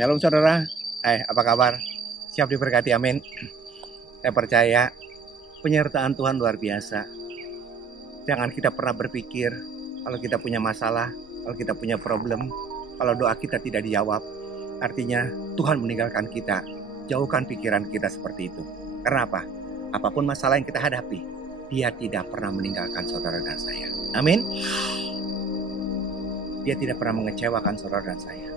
Shalom saudara, apa kabar? Siap diberkati, amin. Saya percaya penyertaan Tuhan luar biasa. Jangan kita pernah berpikir kalau kita punya masalah, kalau kita punya problem, kalau doa kita tidak dijawab, artinya Tuhan meninggalkan kita. Jauhkan pikiran kita seperti itu. Karena apa? Apapun masalah yang kita hadapi, Dia tidak pernah meninggalkan saudara dan saya. Amin. Dia tidak pernah mengecewakan saudara dan saya.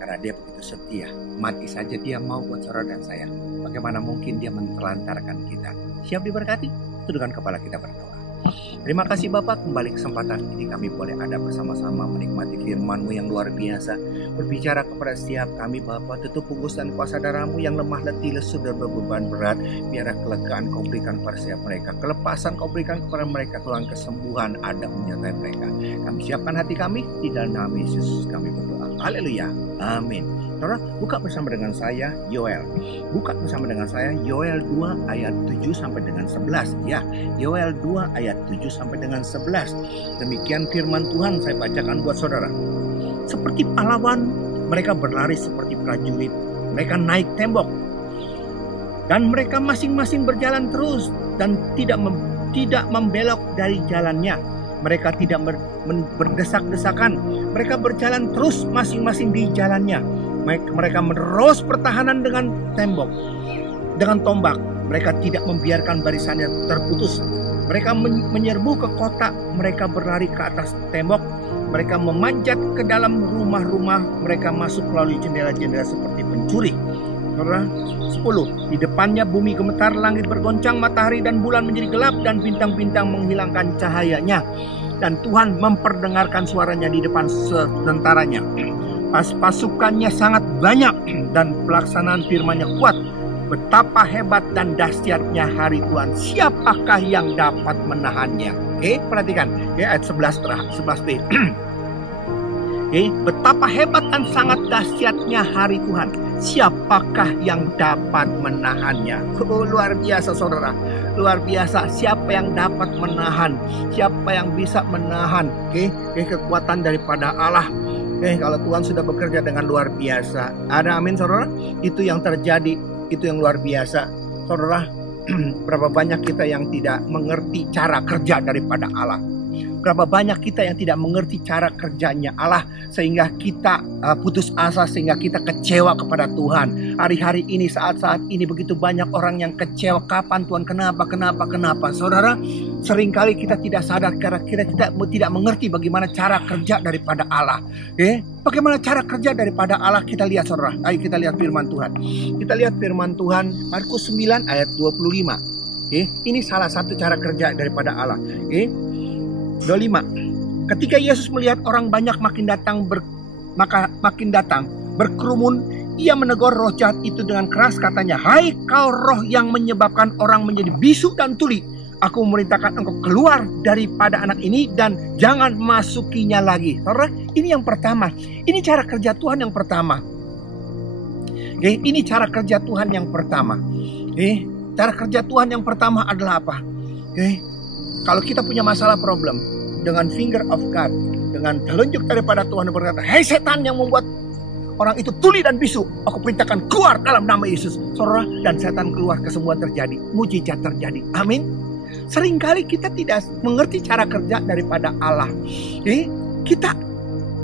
Karena Dia begitu setia. Mati saja Dia mau buat saudara dan saya. Bagaimana mungkin Dia menelantarkan kita? Siap diberkati? Tundukkan kepala kita berdoa. Terima kasih Bapak, kembali kesempatan ini kami boleh ada bersama-sama menikmati firman-Mu yang luar biasa. Berbicara kepada setiap kami Bapak, tutup bungkus dan kuasa darah-Mu yang lemah, letih, lesu dan berbeban berat. Biarlah kelegaan Kau berikan pada setiap mereka, kelepasan Kau berikan kepada mereka, Tuhan kesembuhan ada menyertai mereka. Kami siapkan hati kami, di dalam nama Yesus kami berdoa. Haleluya, amin. Saudara, buka bersama dengan saya Yoel. Buka bersama dengan saya Yoel 2 ayat 7 sampai dengan 11. Ya, Yoel 2 ayat 7 sampai dengan 11. Demikian firman Tuhan saya bacakan buat saudara. Seperti pahlawan, mereka berlari seperti prajurit. Mereka naik tembok. Dan mereka masing-masing berjalan terus dan tidak membelok dari jalannya. Mereka tidak berdesak-desakan. Mereka berjalan terus masing-masing di jalannya. Mereka menerus pertahanan dengan tembok, dengan tombak. Mereka tidak membiarkan barisannya terputus. Mereka menyerbu ke kota. Mereka berlari ke atas tembok. Mereka memanjat ke dalam rumah-rumah. Mereka masuk melalui jendela-jendela seperti pencuri. 10. Di depannya bumi gemetar, langit bergoncang, matahari dan bulan menjadi gelap, dan bintang-bintang menghilangkan cahayanya. Dan Tuhan memperdengarkan suaranya di depan tentaranya. Pasukannya sangat banyak dan pelaksanaan firman-Nya kuat. Betapa hebat dan dahsyatnya hari Tuhan. Siapakah yang dapat menahannya? Oke, perhatikan ayat 11b. Betapa hebat dan sangat dahsyatnya hari Tuhan. Siapakah yang dapat menahannya? Oh, luar biasa saudara. Luar biasa. Siapa yang dapat menahan? Siapa yang bisa menahan? Kekuatan daripada Allah. Kalau Tuhan sudah bekerja dengan luar biasa. Ada amin saudara? Itu yang terjadi. Itu yang luar biasa. Saudara, berapa banyak kita yang tidak mengerti cara kerja daripada Allah. Berapa banyak kita yang tidak mengerti cara kerjanya Allah, sehingga kita putus asa, sehingga kita kecewa kepada Tuhan. Hari-hari ini, saat-saat ini begitu banyak orang yang kecewa. Kapan Tuhan? Kenapa? Saudara, seringkali kita tidak sadar karena kita tidak mengerti bagaimana cara kerja daripada Allah. Bagaimana cara kerja daripada Allah? Kita lihat saudara. Ayo kita lihat firman Tuhan. Kita lihat firman Tuhan Markus 9 ayat 25. Ini salah satu cara kerja daripada Allah. 25. Ketika Yesus melihat orang banyak makin datang berkerumun, Ia menegur roh jahat itu dengan keras, katanya, "Hai kau roh yang menyebabkan orang menjadi bisu dan tuli, aku memerintahkan engkau keluar daripada anak ini dan jangan masukinya lagi." Saudara, ini yang pertama. Ini cara kerja Tuhan yang pertama. Ini cara kerja Tuhan yang pertama. Cara kerja Tuhan yang pertama adalah apa? Kalau kita punya masalah problem, dengan finger of God, dengan telunjuk daripada Tuhan berkata, "Hei setan yang membuat orang itu tuli dan bisu, aku perintahkan keluar dalam nama Yesus." Saudara, dan setan keluar, kesembuhan terjadi, mujizat terjadi. Amin. Seringkali kita tidak mengerti cara kerja daripada Allah. Kita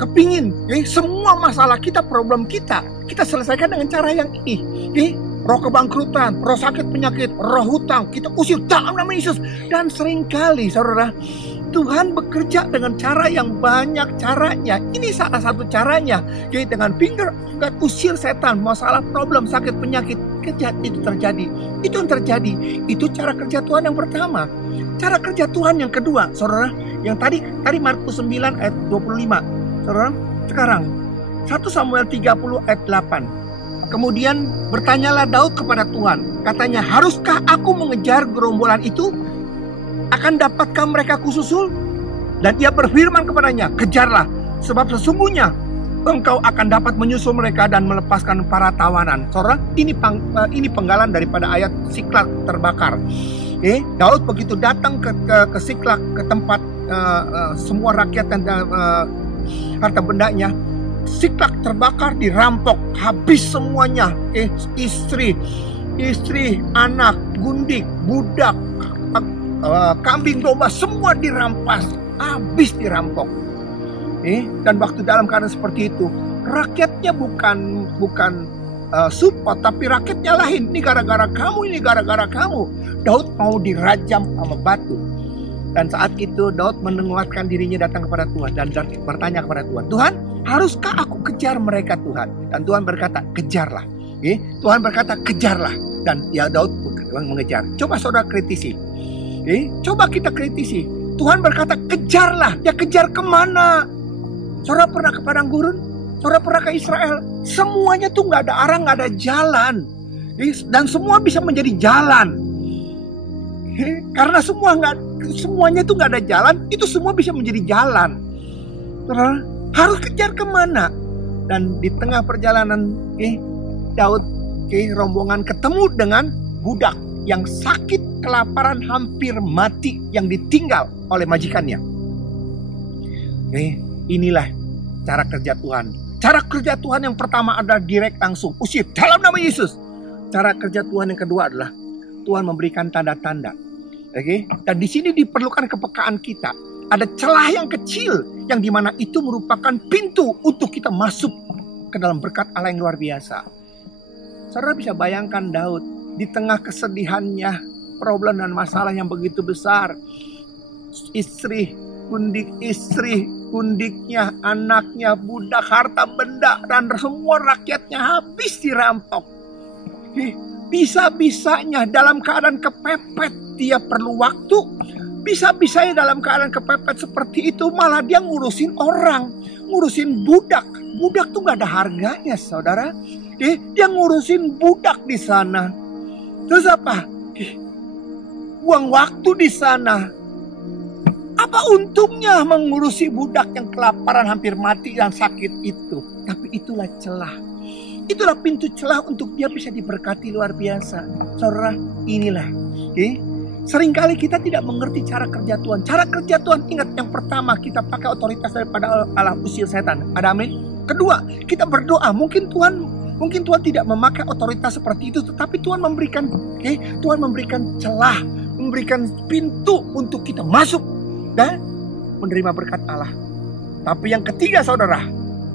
kepingin semua masalah kita, problem kita selesaikan dengan cara yang ini. Roh kebangkrutan, roh sakit penyakit, roh hutang, kita usir dalam nama Yesus. Dan seringkali saudara, Tuhan bekerja dengan cara yang banyak caranya. Ini salah satu caranya. Dengan finger God usir setan, masalah problem, sakit penyakit, itu terjadi. Itu yang terjadi. Itu cara kerja Tuhan yang pertama. Cara kerja Tuhan yang kedua, saudara, yang tadi Markus 9 ayat 25. Saudara, sekarang 1 Samuel 30 ayat 8. Kemudian bertanyalah Daud kepada Tuhan. Katanya, "Haruskah aku mengejar gerombolan itu? Akan dapatkah mereka kususul?" Dan ia berfirman kepadanya, "Kejarlah, sebab sesungguhnya engkau akan dapat menyusul mereka dan melepaskan para tawanan." Saudara, ini penggalan daripada ayat Siklag terbakar. Daud begitu datang ke Siklag, ke tempat semua rakyat dan harta bendanya, Siklak terbakar, dirampok, habis semuanya. Istri, anak, gundik, budak, kambing domba, semua dirampas, habis dirampok. Dan waktu dalam keadaan seperti itu, rakyatnya bukan support, tapi rakyatnya lain. Ini gara-gara kamu. Daud mau dirajam sama batu. Dan saat itu Daud menguatkan dirinya, datang kepada Tuhan dan bertanya kepada Tuhan, Tuhan, haruskah aku kejar mereka, Tuhan? Dan Tuhan berkata, kejarlah. Tuhan berkata, kejarlah. Dan ya Daud mengejar. Coba saudara kritisi. Coba kita kritisi. Tuhan berkata, kejarlah. Ya kejar kemana? Saudara pernah ke padang gurun? Saudara pernah ke Israel? Semuanya tuh nggak ada arah, nggak ada jalan. Dan semua bisa menjadi jalan. Karena semuanya itu nggak ada jalan, itu semua bisa menjadi jalan. Harus kejar kemana? Dan di tengah perjalanan, Daud, rombongan ketemu dengan budak yang sakit kelaparan hampir mati yang ditinggal oleh majikannya. Inilah cara kerja Tuhan. Cara kerja Tuhan yang pertama adalah direct, langsung usir dalam nama Yesus. Cara kerja Tuhan yang kedua adalah Tuhan memberikan tanda-tanda. Dan di sini diperlukan kepekaan kita. Ada celah yang kecil yang dimana itu merupakan pintu untuk kita masuk ke dalam berkat Allah yang luar biasa. Saudara bisa bayangkan Daud di tengah kesedihannya, problem dan masalah yang begitu besar. Istri, gundiknya, anaknya, budak, harta benda, dan semua rakyatnya habis dirampok. Bisa-bisanya dalam keadaan kepepet dia perlu waktu. Bisa-bisanya dalam keadaan kepepet seperti itu malah dia ngurusin orang, ngurusin budak. Budak tuh gak ada harganya, saudara. Dia ngurusin budak di sana. Terus apa? Buang waktu di sana. Apa untungnya mengurusi budak yang kelaparan hampir mati dan sakit itu? Tapi itulah celah. Itulah pintu celah untuk dia bisa diberkati luar biasa. Saudara, inilah. Seringkali kita tidak mengerti cara kerja Tuhan. Cara kerja Tuhan, ingat, yang pertama kita pakai otoritas daripada Allah, usir setan. Ada amin? Kedua, kita berdoa. Mungkin Tuhan tidak memakai otoritas seperti itu, tetapi Tuhan memberikan Tuhan memberikan celah, memberikan pintu untuk kita masuk dan menerima berkat Allah. Tapi yang ketiga, saudara,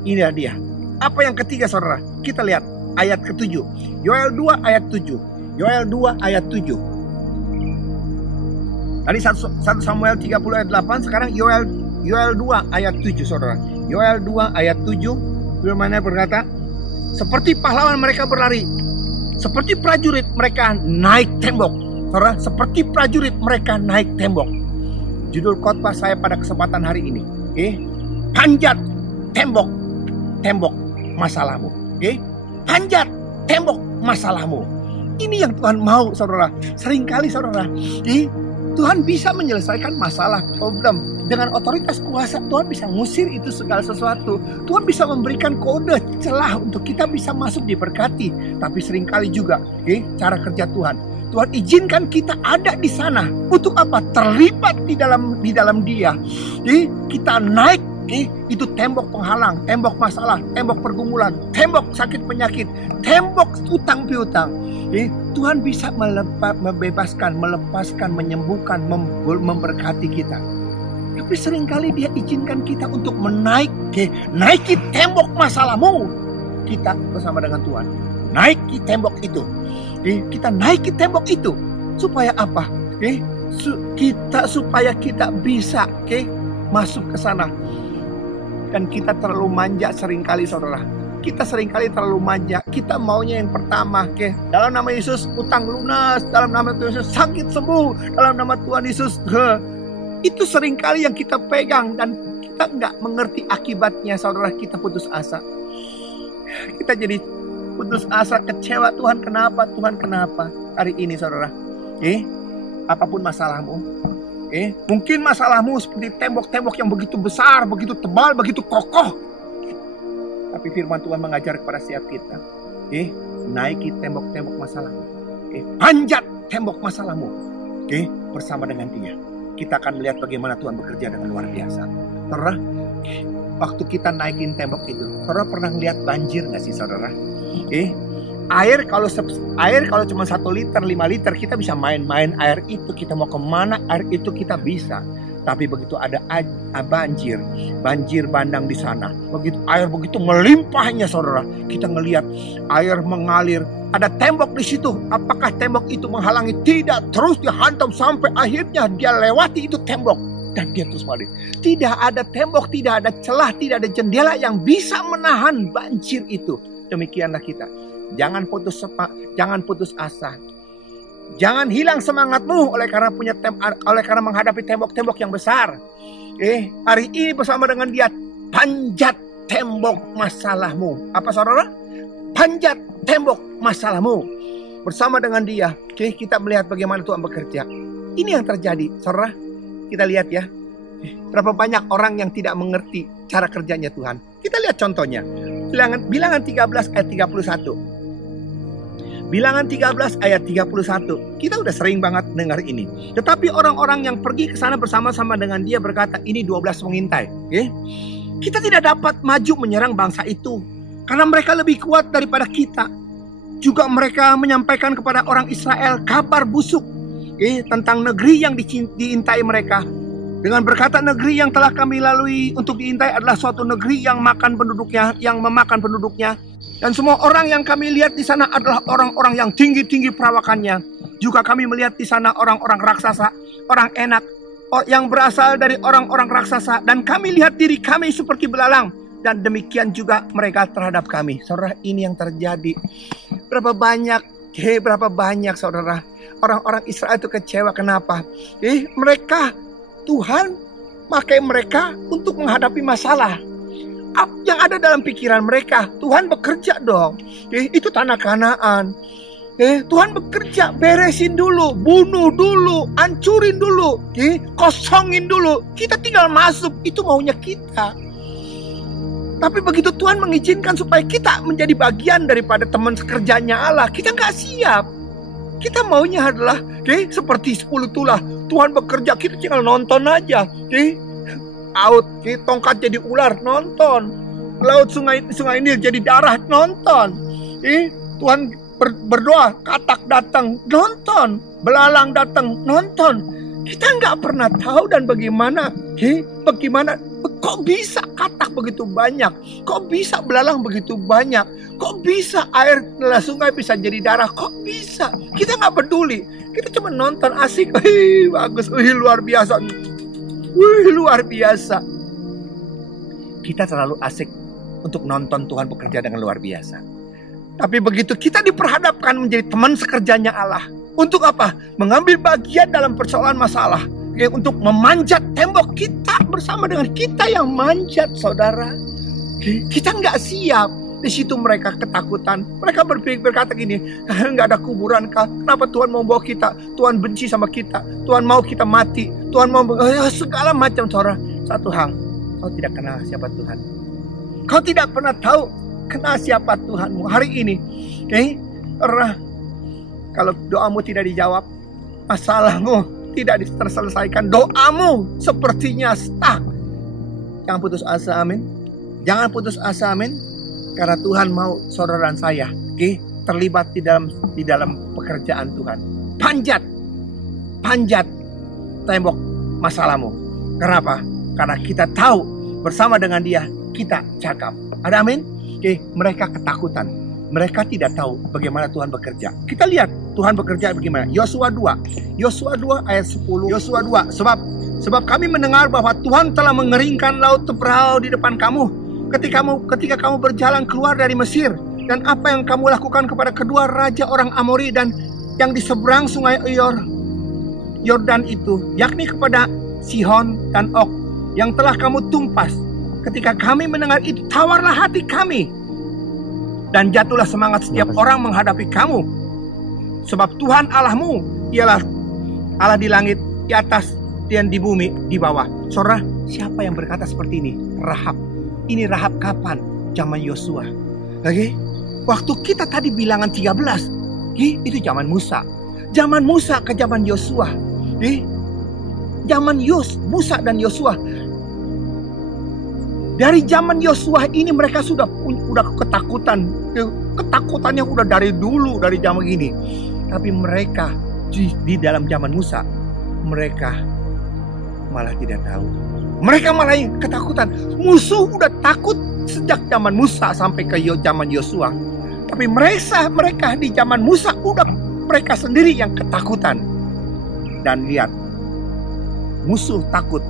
inilah dia. Apa yang ketiga, saudara? Kita lihat ayat ke-7. Yoel 2 ayat 7. Yoel 2 ayat 7. Tadi 1 Samuel 30 ayat 8, sekarang Yoel 2 ayat 7, saudara. Yoel 2 ayat 7, firman-Nya berkata, seperti pahlawan mereka berlari, seperti prajurit mereka naik tembok. Saudara, seperti prajurit mereka naik tembok. Judul khotbah saya pada kesempatan hari ini, panjat tembok masalahmu. Panjat tembok masalahmu. Ini yang Tuhan mau, saudara. Seringkali, saudara, Tuhan bisa menyelesaikan masalah, problem. Dengan otoritas kuasa, Tuhan bisa ngusir itu segala sesuatu. Tuhan bisa memberikan kode celah untuk kita bisa masuk diberkati. Tapi seringkali juga, cara kerja Tuhan. Tuhan izinkan kita ada di sana. Untuk apa? Terlibat di dalam Dia. Kita naik. Itu tembok penghalang, tembok masalah, tembok pergumulan, tembok sakit penyakit, tembok utang piutang. Tuhan bisa membebaskan, melepaskan, menyembuhkan, memberkati kita. Tapi seringkali Dia izinkan kita untuk naiki tembok masalahmu. Kita bersama dengan Tuhan naiki tembok itu. Kita naiki tembok itu supaya apa? Supaya kita bisa masuk ke sana. Dan kita terlalu manja seringkali, saudara. Kita seringkali terlalu manja. Kita maunya yang pertama. Dalam nama Yesus utang lunas. Dalam nama Tuhan Yesus sakit sembuh. Dalam nama Tuhan Yesus. Itu seringkali yang kita pegang. Dan kita nggak mengerti akibatnya, saudara. Kita putus asa. Kita jadi putus asa, kecewa. Tuhan kenapa? Tuhan kenapa? Hari ini, saudara. Apapun masalahmu. Mungkin masalahmu seperti tembok-tembok yang begitu besar, begitu tebal, begitu kokoh. Tapi firman Tuhan mengajar kepada setiap kita. Naiki tembok-tembok masalahmu. Panjat tembok masalahmu. Bersama dengan Dia. Kita akan melihat bagaimana Tuhan bekerja dengan luar biasa. Saudara, waktu kita naikin tembok itu, saudara pernah lihat banjir nggak sih saudara? Air kalau cuma 1 liter, 5 liter, kita bisa main-main air itu. Kita mau kemana air itu kita bisa. Tapi begitu ada banjir bandang di sana, begitu air begitu melimpahnya saudara, kita ngelihat air mengalir. Ada tembok di situ. Apakah tembok itu menghalangi? Tidak, terus dihantam sampai akhirnya dia lewati itu tembok dan dia terus balik. Tidak ada tembok, tidak ada celah, tidak ada jendela yang bisa menahan banjir itu. Demikianlah kita. Jangan putus asa. Jangan hilang semangatmu oleh karena menghadapi tembok-tembok yang besar. Hari ini bersama dengan dia, panjat tembok masalahmu. Apa saudara? Panjat tembok masalahmu. Bersama dengan dia, kita melihat bagaimana Tuhan bekerja. Ini yang terjadi, saudara. Kita lihat ya. Berapa banyak orang yang tidak mengerti cara kerjanya Tuhan. Kita lihat contohnya. Bilangan 13 ayat 31. Bilangan 13 ayat 31. Kita udah sering banget dengar ini. Tetapi orang-orang yang pergi ke sana bersama-sama dengan dia berkata, ini 12 mengintai. Kita tidak dapat maju menyerang bangsa itu, karena mereka lebih kuat daripada kita. Juga mereka menyampaikan kepada orang Israel kabar busuk tentang negeri yang diintai mereka. Dengan berkata, negeri yang telah kami lalui untuk diintai adalah suatu negeri yang memakan penduduknya. Dan semua orang yang kami lihat di sana adalah orang-orang yang tinggi-tinggi perawakannya. Juga kami melihat di sana orang-orang raksasa, orang enak, yang berasal dari orang-orang raksasa. Dan kami lihat diri kami seperti belalang. Dan demikian juga mereka terhadap kami. Saudara, ini yang terjadi. Berapa banyak saudara, orang-orang Israel itu kecewa. Kenapa? Tuhan pakai mereka untuk menghadapi masalah. Yang ada dalam pikiran mereka, Tuhan bekerja dong. Itu tanah Kanaan. Tuhan bekerja, beresin dulu, bunuh dulu, hancurin dulu, kosongin dulu. Kita tinggal masuk, itu maunya kita. Tapi begitu Tuhan mengizinkan supaya kita menjadi bagian daripada teman sekerjanya Allah, kita nggak siap. Kita maunya adalah seperti 10 tulah. Tuhan bekerja, kita tinggal nonton aja. Tongkat jadi ular, nonton. Laut sungai Nil jadi darah, nonton. Tuhan berdoa, katak datang, nonton. Belalang datang, nonton. Kita nggak pernah tahu dan bagaimana kok bisa katak begitu banyak, kok bisa belalang begitu banyak, kok bisa air sungai bisa jadi darah, kok bisa. Kita nggak peduli, kita cuma nonton asik. Bagus, luar biasa. Luar biasa. Kita terlalu asik untuk nonton Tuhan bekerja dengan luar biasa. Tapi begitu kita diperhadapkan menjadi teman sekerjanya Allah, untuk apa? Mengambil bagian dalam persoalan masalah, untuk memanjat tembok, kita bersama dengan kita yang manjat, saudara. Kita nggak siap. Di situ mereka ketakutan. Mereka berkata gini, nggak ada kuburan kah? Kenapa Tuhan mau bawa kita? Tuhan benci sama kita. Tuhan mau kita mati. Tuhan mau segala macam, saudara. Satu hal, kau tidak kenal siapa Tuhan. Kau tidak pernah tahu kenal siapa Tuhanmu. Hari ini, kalau doamu tidak dijawab, masalahmu tidak terselesaikan, doamu sepertinya stuck. Jangan putus asa, amin. Jangan putus asa, amin. Karena Tuhan mau saudara dan saya terlibat di dalam pekerjaan Tuhan. Panjat tembok masalahmu. Kenapa? Karena kita tahu bersama dengan dia kita cakap. Ada amin? Mereka ketakutan. Mereka tidak tahu bagaimana Tuhan bekerja. Kita lihat Tuhan bekerja bagaimana. Yosua 2 ayat 10. Yosua 2, sebab kami mendengar bahwa Tuhan telah mengeringkan laut Tebrau di depan kamu ketika kamu berjalan keluar dari Mesir, dan apa yang kamu lakukan kepada kedua raja orang Amori dan yang di seberang sungai Yordan itu, yakni kepada Sihon dan Og, yang telah kamu tumpas. Ketika kami mendengar itu, tawarlah hati kami, dan jatuhlah semangat setiap orang menghadapi kamu. Sebab Tuhan Allahmu ialah Allah di langit, di atas, dan di bumi, di bawah. Saudara, siapa yang berkata seperti ini? Rahab. Ini Rahab kapan? Zaman Yosua. Waktu kita tadi bilangan 13, itu zaman Musa. Zaman Musa ke zaman Yosua. Zaman Musa dan Yosua. Dari zaman Yosua ini mereka sudah ketakutan. Ketakutannya udah dari dulu, dari zaman ini. Tapi mereka di dalam zaman Musa, mereka malah tidak tahu. Mereka malah ketakutan. Musuh udah takut sejak zaman Musa sampai ke zaman Yosua. Tapi mereka di zaman Musa udah mereka sendiri yang ketakutan. Dan lihat, musuh takut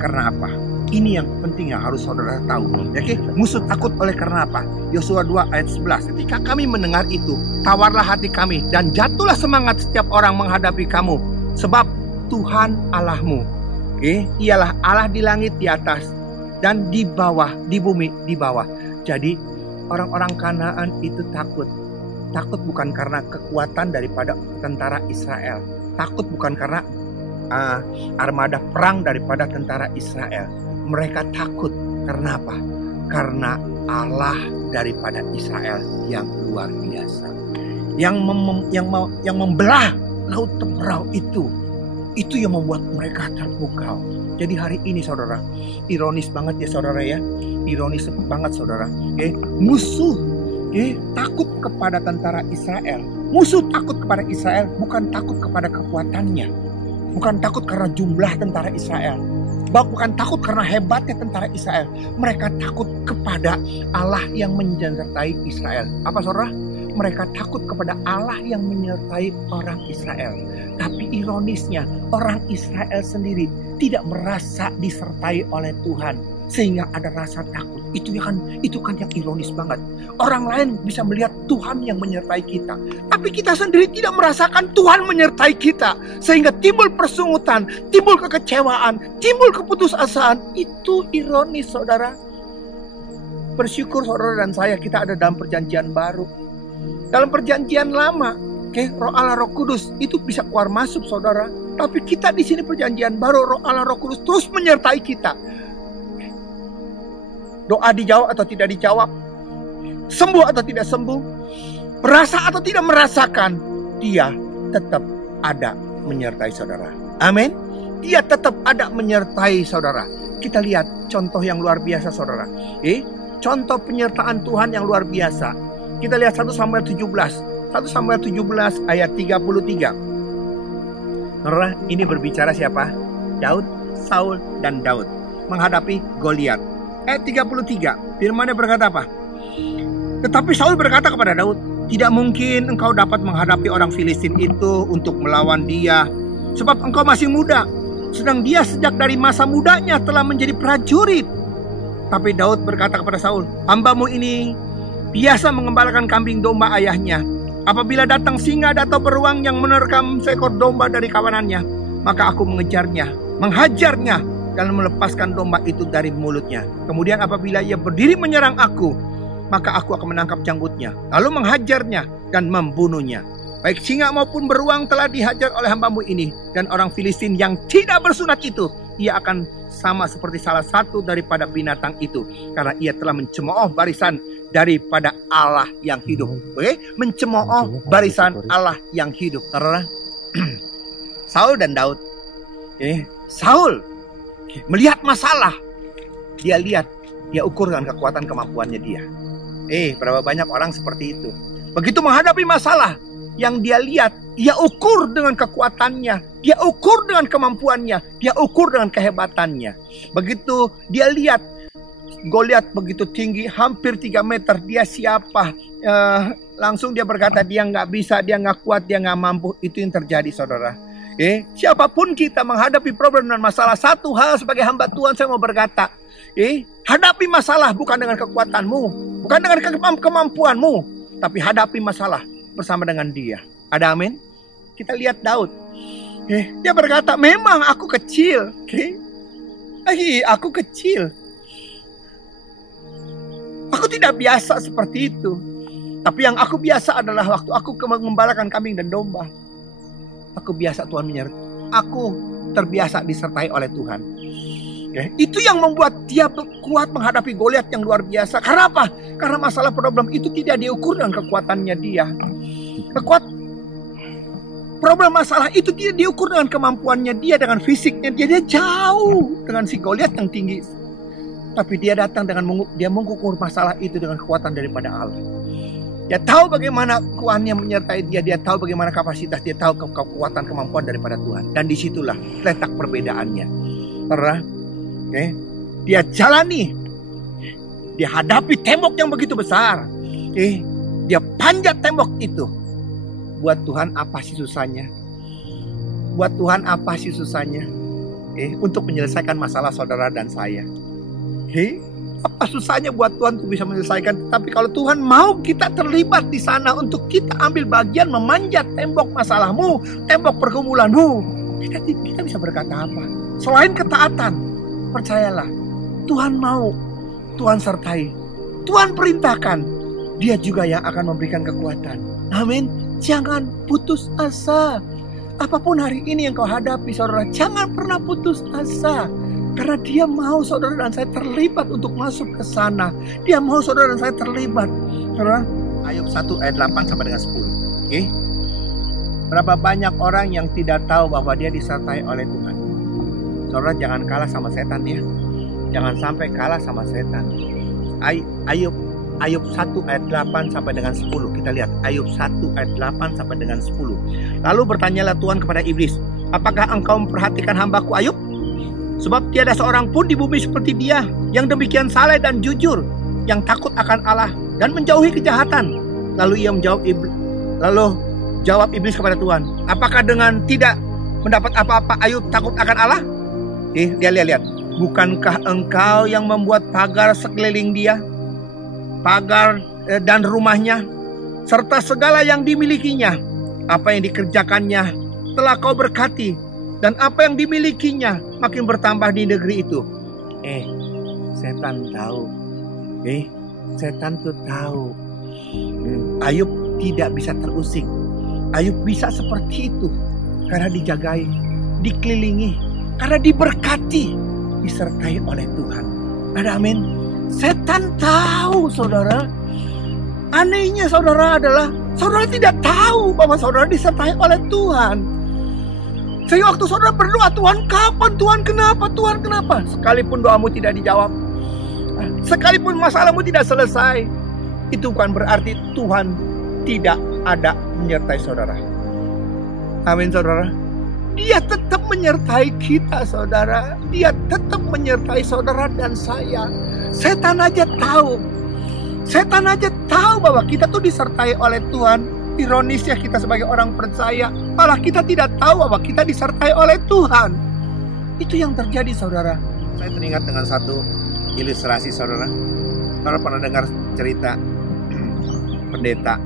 karena apa? Ini yang penting yang harus saudara tahu. Oke? Musuh takut oleh karena apa? Yosua 2 ayat 11. Ketika kami mendengar itu, tawarlah hati kami dan jatuhlah semangat setiap orang menghadapi kamu. Sebab Tuhan Allahmu, ialah Allah di langit di atas dan di bawah, di bumi di bawah. Jadi orang-orang Kanaan itu takut. Takut bukan karena kekuatan daripada tentara Israel. Takut bukan karena armada perang daripada tentara Israel. Mereka takut karena apa? Karena Allah daripada Israel yang luar biasa, yang membelah laut Teberau itu yang membuat mereka terpukau. Jadi hari ini saudara, ironis banget ya saudara ya, ironis banget saudara. Musuh takut kepada tentara Israel. Musuh takut kepada Israel bukan takut kepada kekuatannya, bukan takut karena jumlah tentara Israel, bukan takut karena hebatnya tentara Israel. Mereka takut kepada Allah yang menyertai Israel. Apa saudara? Mereka takut kepada Allah yang menyertai orang Israel. Tapi ironisnya, orang Israel sendiri tidak merasa disertai oleh Tuhan, sehingga ada rasa takut. Itu kan yang ironis banget. Orang lain bisa melihat Tuhan yang menyertai kita, tapi kita sendiri tidak merasakan Tuhan menyertai kita, sehingga timbul persungutan, timbul kekecewaan, timbul keputusasaan. Itu ironis saudara. Bersyukur saudara dan saya, kita ada dalam perjanjian baru. Dalam perjanjian lama, Roh Allah Roh Kudus itu bisa keluar masuk saudara. Tapi kita di sini perjanjian baru, Roh Allah Roh Kudus terus menyertai kita. Doa dijawab atau tidak dijawab, sembuh atau tidak sembuh, merasa atau tidak merasakan, Dia tetap ada menyertai saudara. Amin. Dia tetap ada menyertai saudara. Kita lihat contoh yang luar biasa saudara. Contoh penyertaan Tuhan yang luar biasa. Kita lihat 1 Samuel 17. 1 Samuel 17 ayat 33. Saudara, ini berbicara siapa? Daud, Saul dan Daud menghadapi Goliat. Ayat 33, firman-Nya berkata apa? Tetapi Saul berkata kepada Daud, tidak mungkin engkau dapat menghadapi orang Filistin itu untuk melawan dia, sebab engkau masih muda, sedang dia sejak dari masa mudanya telah menjadi prajurit. Tapi Daud berkata kepada Saul, hambamu ini biasa mengembalakan kambing domba ayahnya. Apabila datang singa atau beruang yang menerkam seekor domba dari kawanannya, maka aku mengejarnya, menghajarnya, dan melepaskan domba itu dari mulutnya. Kemudian apabila ia berdiri menyerang aku, maka aku akan menangkap janggutnya, lalu menghajarnya dan membunuhnya. Baik singa maupun beruang telah dihajar oleh hambamu ini, dan orang Filistin yang tidak bersunat itu, ia akan sama seperti salah satu daripada binatang itu, karena ia telah mencemooh barisan daripada Allah yang hidup. Mencemooh barisan Allah yang hidup. Karena Saul dan Daud, Saul melihat masalah, dia lihat, dia ukur dengan kekuatan kemampuannya dia. Berapa banyak orang seperti itu. Begitu menghadapi masalah, yang dia lihat, dia ukur dengan kekuatannya, dia ukur dengan kemampuannya, dia ukur dengan kehebatannya. Begitu dia lihat Goliat begitu tinggi, hampir 3 meter, dia siapa? Langsung dia berkata dia nggak bisa, dia nggak kuat, dia nggak mampu. Itu yang terjadi saudara. Siapapun kita menghadapi problem dan masalah, satu hal sebagai hamba Tuhan saya mau berkata, hadapi masalah bukan dengan kekuatanmu, bukan dengan kemampuanmu, tapi hadapi masalah bersama dengan Dia. Ada amin? Kita lihat Daud. Dia berkata, memang aku kecil. Aku kecil. Aku tidak biasa seperti itu. Tapi yang aku biasa adalah waktu aku mengembalakan kambing dan domba. Aku biasa Tuhan menyertai. Aku terbiasa disertai oleh Tuhan. Itu yang membuat dia kuat menghadapi Goliat yang luar biasa. Karena apa? Karena masalah problem itu tidak diukur dengan kekuatannya dia. Problem masalah itu tidak diukur dengan kemampuannya dia, dengan fisiknya dia. Dia jauh dengan si Goliat yang tinggi. Tapi dia datang dengan dia mengukur masalah itu dengan kekuatan daripada Allah. Dia tahu bagaimana Tuhannya menyertai dia. Dia tahu bagaimana kapasitas. Dia tahu kekuatan, kemampuan daripada Tuhan. Dan disitulah letak perbedaannya. Saudara, dia jalani. Dia hadapi tembok yang begitu besar. Dia panjat tembok itu. Buat Tuhan apa sih susahnya? Buat Tuhan apa sih susahnya? Untuk menyelesaikan masalah saudara dan saya. Apa susahnya buat Tuhan untuk bisa menyelesaikan? Tapi kalau Tuhan mau kita terlibat di sana untuk kita ambil bagian memanjat tembok masalahmu, tembok pergumulanmu, kita bisa berkata apa? Selain ketaatan, percayalah, Tuhan mau, Tuhan sertai, Tuhan perintahkan, Dia juga yang akan memberikan kekuatan. Amin. Jangan putus asa. Apapun hari ini yang kau hadapi, saudara, jangan pernah putus asa. Karena Dia mau saudara dan saya terlibat untuk masuk ke sana. Dia mau saudara dan saya terlibat. Saudara, Ayub 1 ayat 8 sampai dengan 10. Berapa banyak orang yang tidak tahu bahwa dia disertai oleh Tuhan. Saudara, jangan kalah sama setan ya. Jangan sampai kalah sama setan. Ayub 1 ayat 8 sampai dengan 10. Kita lihat Ayub 1 ayat 8 sampai dengan 10. Lalu bertanyalah Tuhan kepada iblis, apakah engkau memperhatikan hambaku Ayub? Sebab tiada seorang pun di bumi seperti dia, yang demikian saleh dan jujur, yang takut akan Allah dan menjauhi kejahatan. Lalu jawab iblis kepada Tuhan, apakah dengan tidak mendapat apa-apa Ayub takut akan Allah? Dia lihat, bukankah engkau yang membuat pagar sekeliling dia, pagar dan rumahnya, serta segala yang dimilikinya? Apa yang dikerjakannya telah kau berkati, dan apa yang dimilikinya makin bertambah di negeri itu. Setan tahu. Setan tuh tahu. Ayub tidak bisa terusik. Ayub bisa seperti itu karena dijagai, dikelilingi, karena diberkati, disertai oleh Tuhan. Ada amin. Setan tahu, saudara. Anehnya saudara adalah saudara tidak tahu bahwa saudara disertai oleh Tuhan. Sehingga waktu saudara berdoa, Tuhan kapan? Tuhan kenapa? Tuhan kenapa? Sekalipun doamu tidak dijawab, sekalipun masalahmu tidak selesai, itu bukan berarti Tuhan tidak ada menyertai saudara. Amin saudara. Dia tetap menyertai kita saudara. Dia tetap menyertai saudara dan saya. Setan aja tahu. Setan aja tahu bahwa kita tuh disertai oleh Tuhan. Ironisnya kita sebagai orang percaya, malah kita tidak tahu bahwa kita disertai oleh Tuhan. Itu yang terjadi saudara. Saya teringat dengan satu ilustrasi saudara. Saudara pernah dengar cerita pendeta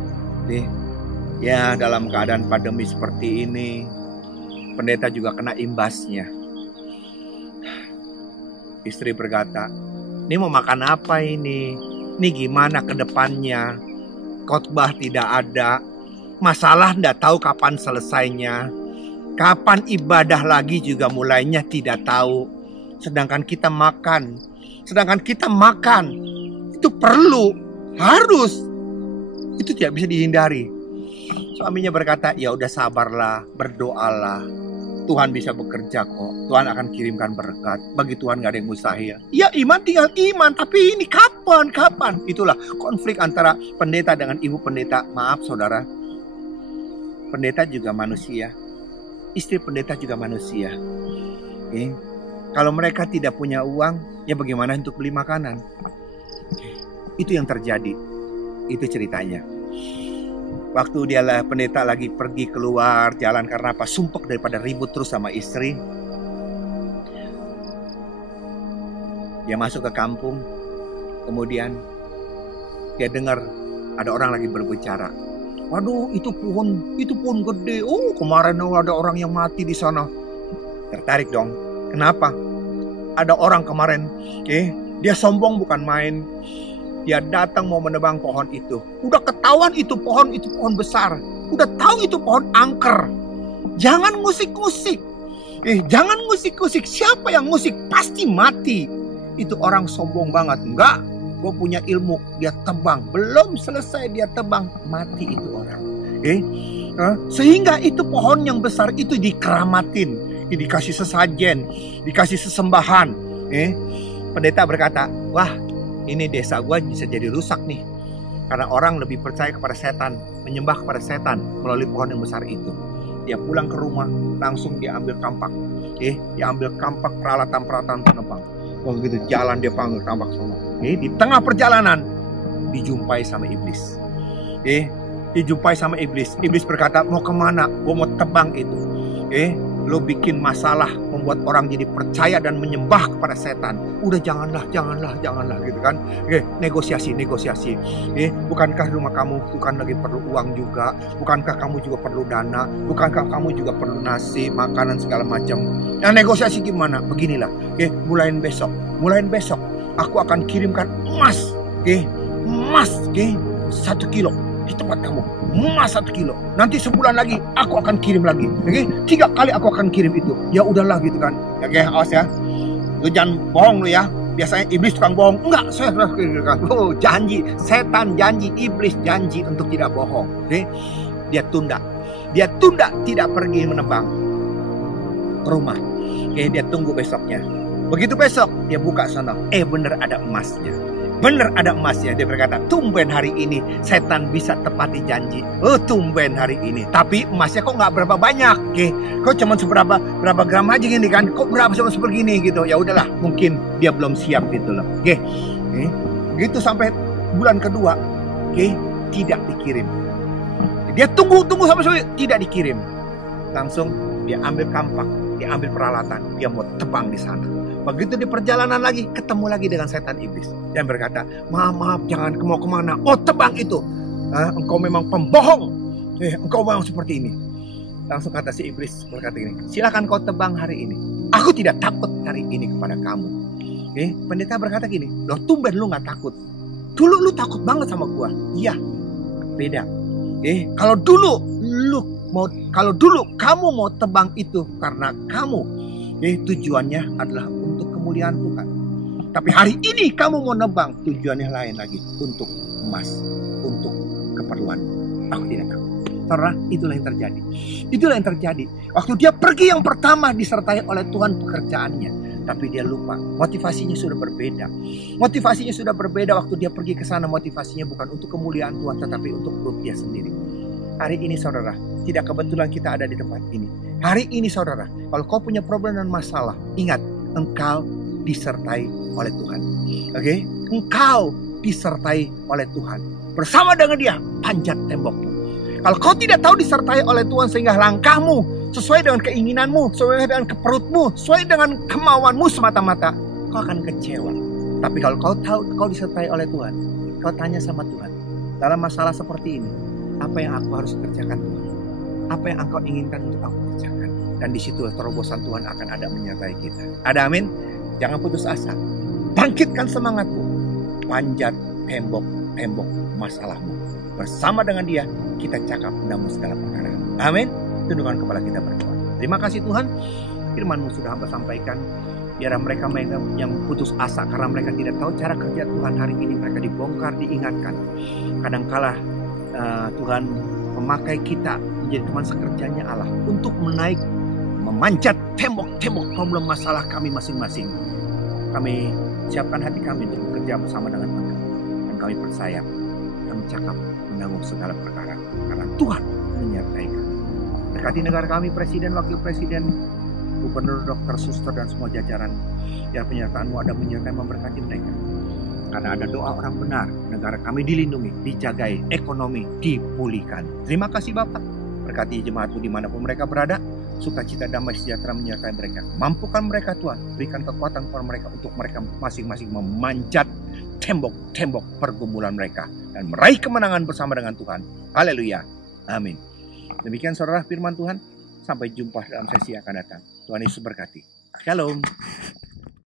ya dalam keadaan pandemi seperti ini, pendeta juga kena imbasnya. Istri berkata, ini mau makan apa ini? Ini gimana ke depannya? Khotbah tidak ada. Masalah tidak tahu kapan selesainya. Kapan ibadah lagi juga mulainya tidak tahu. Sedangkan kita makan. Itu perlu. Harus. Itu tidak bisa dihindari. Suaminya berkata, ya udah sabarlah. Berdoalah. Tuhan bisa bekerja kok. Tuhan akan kirimkan berkat. Bagi Tuhan gak ada yang mustahil. Ya iman tinggal iman. Tapi ini kapan? Itulah konflik antara pendeta dengan ibu pendeta. Maaf saudara. Pendeta juga manusia. Istri pendeta juga manusia. Kalau mereka tidak punya uang, ya bagaimana untuk beli makanan? Itu yang terjadi. Itu ceritanya. Waktu pendeta lagi pergi keluar jalan karena apa? Sumpek daripada ribut terus sama istri. Dia masuk ke kampung. Kemudian dia dengar ada orang lagi berbicara. Waduh, itu pohon gede. Oh, kemarin ada orang yang mati di sana. Tertarik dong. Kenapa? Ada orang kemarin, dia sombong bukan main. Dia datang mau menebang pohon itu. Udah ketahuan itu pohon besar. Udah tahu itu pohon angker. Jangan ngusik-ngusik. Jangan ngusik-ngusik. Siapa yang ngusik pasti mati. Itu orang sombong banget. Enggak. Gue punya ilmu, dia tebang. Belum selesai dia tebang, mati itu orang. Sehingga itu pohon yang besar itu dikeramatin, dikasih sesajen, dikasih sesembahan. pendeta berkata, wah ini desa gue bisa jadi rusak nih. Karena orang lebih percaya kepada setan, menyembah kepada setan melalui pohon yang besar itu. Dia pulang ke rumah, langsung dia ambil kampak. Dia ambil kampak peralatan-peralatan penebang. Begitu jalan dia panggil kampak sono. Di tengah perjalanan dijumpai sama iblis. Dijumpai sama iblis. Iblis berkata, mau kemana? Gue mau tebang itu. Lo bikin masalah, membuat orang jadi percaya dan menyembah kepada setan. Udah janganlah gitu kan. Negosiasi. Bukankah rumah kamu bukan lagi perlu uang juga? Bukankah kamu juga perlu dana? Bukankah kamu juga perlu nasi, makanan segala macam? Nah, negosiasi gimana? Beginilah. Mulain besok aku akan kirimkan emas. Emas 1 kilo di tempat kamu. Emas 1 kilo. Nanti sebulan lagi aku akan kirim lagi. 3 kali aku akan kirim itu. Ya udahlah gitu kan. Awas ya. Lu jangan bohong lu ya. Biasanya iblis tukang bohong. Enggak, saya janji. Setan janji, iblis janji untuk tidak bohong. Dia tunda tidak pergi menebang ke rumah. Dia tunggu besoknya. Begitu besok dia buka sana. Bener ada emasnya. Dia berkata, tumben hari ini setan bisa tepati janji. Tumben hari ini. Tapi emasnya kok nggak berapa banyak. Kok cuma berapa gram aja gini kan. Kok berapa cuma sebegini gitu. Ya udahlah, mungkin dia belum siap gitu loh. Begitu sampai bulan kedua, tidak dikirim. Dia tunggu sampai tidak dikirim. Langsung dia ambil kampak, dia ambil peralatan, dia mau tebang di sana. Begitu di perjalanan lagi, ketemu lagi dengan setan iblis. Dan berkata, maaf, jangan mau kemana. Tebang itu. Engkau memang pembohong. Engkau memang seperti ini. Langsung kata si iblis berkata ini, silakan kau tebang hari ini. Aku tidak takut hari ini kepada kamu. Pendeta berkata gini, loh tumben lu gak takut. Dulu lu takut banget sama gua. Iya, beda. Kalau dulu kamu mau tebang itu karena kamu tujuannya adalah untuk kemuliaan Tuhan. Tapi hari ini kamu mau nebang, tujuannya lain lagi, untuk emas, untuk keperluan. Aku tidak tahu. Saudara, itulah yang terjadi. Waktu dia pergi yang pertama disertai oleh Tuhan pekerjaannya. Tapi dia lupa, motivasinya sudah berbeda. Waktu dia pergi ke sana, motivasinya bukan untuk kemuliaan Tuhan, tetapi untuk perut dia sendiri. Hari ini saudara, tidak kebetulan kita ada di tempat ini. Hari ini saudara, kalau kau punya problem dan masalah, ingat, engkau disertai oleh Tuhan. Engkau disertai oleh Tuhan. Bersama dengan dia, panjat tembokmu. Kalau kau tidak tahu disertai oleh Tuhan sehingga langkahmu sesuai dengan keinginanmu, sesuai dengan perutmu, sesuai dengan kemauanmu semata-mata, kau akan kecewa. Tapi kalau kau tahu kau disertai oleh Tuhan, kau tanya sama Tuhan, dalam masalah seperti ini, apa yang aku harus kerjakan Tuhan? Apa yang engkau inginkan untuk aku kerjakan? Dan di situ terobosan Tuhan akan ada menyertai kita. Ada amin? Jangan putus asa. Bangkitkan semangatmu. Panjat tembok masalahmu. Bersama dengan dia, kita cakap menanggung segala perkara. Amin? Tundukkan kepala kita berdoa. Terima kasih Tuhan. Firman-Mu sudah hamba sampaikan. Biar mereka yang putus asa karena mereka tidak tahu cara kerja Tuhan hari ini, mereka dibongkar, diingatkan. Kadangkala Tuhan memakai kita menjadi teman sekerjanya Allah untuk memanjat tembok-tembok problem masalah kami masing-masing. Kami siapkan hati kami untuk bekerja bersama dengan Engkau. Dan kami percaya, kami cakap menanggung segala perkara. Karena Tuhan menyertai kami. Berkati negara kami, Presiden, Wakil Presiden, Gubernur, Dokter, Suster, dan semua jajaran. Biar penyertaan-Mu ada menyertai memberkati mereka. Karena ada doa orang benar, negara kami dilindungi, dijagai, ekonomi dipulihkan. Terima kasih Bapak. Berkati jemaat-Mu dimanapun mereka berada. Sukacita, damai, sejahtera menyertai mereka. Mampukan mereka Tuhan. Berikan kekuatan kepada mereka untuk mereka masing-masing memanjat tembok-tembok pergumulan mereka. Dan meraih kemenangan bersama dengan Tuhan. Haleluya. Amin. Demikian saudara firman Tuhan. Sampai jumpa dalam sesi yang akan datang. Tuhan Yesus berkati. Shalom.